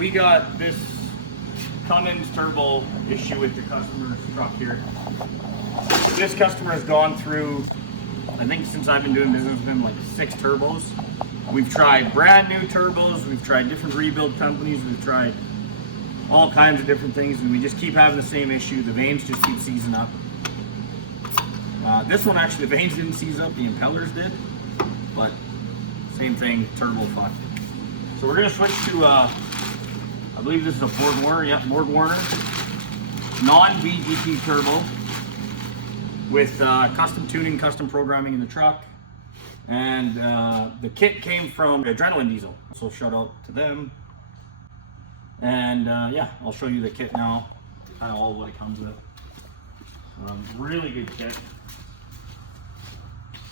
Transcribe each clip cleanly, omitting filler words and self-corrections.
we got this Cummins turbo issue with the customer's truck here. This customer has gone through, I think since I've been doing business with him, like 6 turbos. We've tried brand new turbos, we've tried different rebuild companies, we've tried all kinds of different things, and we just keep having the same issue. The vanes just keep seizing up. This one actually, the vanes didn't seize up, the impellers did, but same thing, turbo fucked. So we're gonna switch to, I believe this is a BorgWarner, yeah, BorgWarner, non-VGT turbo with custom tuning, custom programming in the truck. And the kit came from Adrenaline Diesel, so shout out to them. And yeah, I'll show you the kit now, kind of all what it comes with. Really good kit.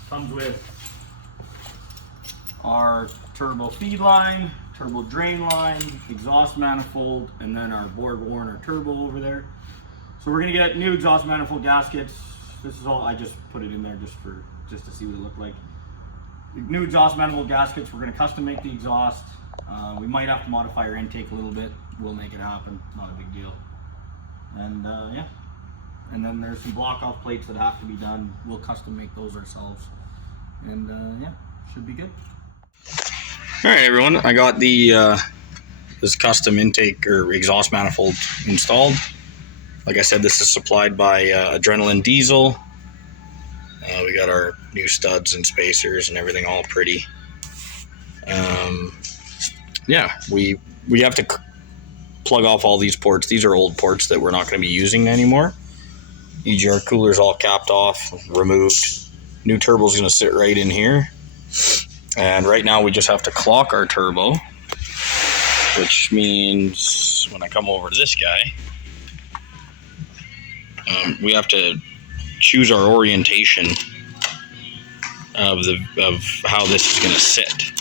Comes with our turbo feed line, turbo drain line, exhaust manifold, and then our BorgWarner turbo over there. So we're gonna get new exhaust manifold gaskets. This is all, I just put it in there just to see what it looked like. New exhaust manifold gaskets. We're gonna custom make the exhaust. We might have to modify our intake a little bit. We'll make it happen, not a big deal. And yeah. And then there's some block off plates that have to be done. We'll custom make those ourselves. And yeah, should be good. All right, everyone. I got the this custom intake or exhaust manifold installed. Like I said, this is supplied by Adrenaline Diesel. We got our new studs and spacers and everything all pretty. Yeah, we have to plug off all these ports. These are old ports that we're not going to be using anymore. EGR cooler's all capped off, removed. New turbo's going to sit right in here. And right now we just have to clock our turbo, which means when I come over to this guy, we have to choose our orientation of how this is going to sit.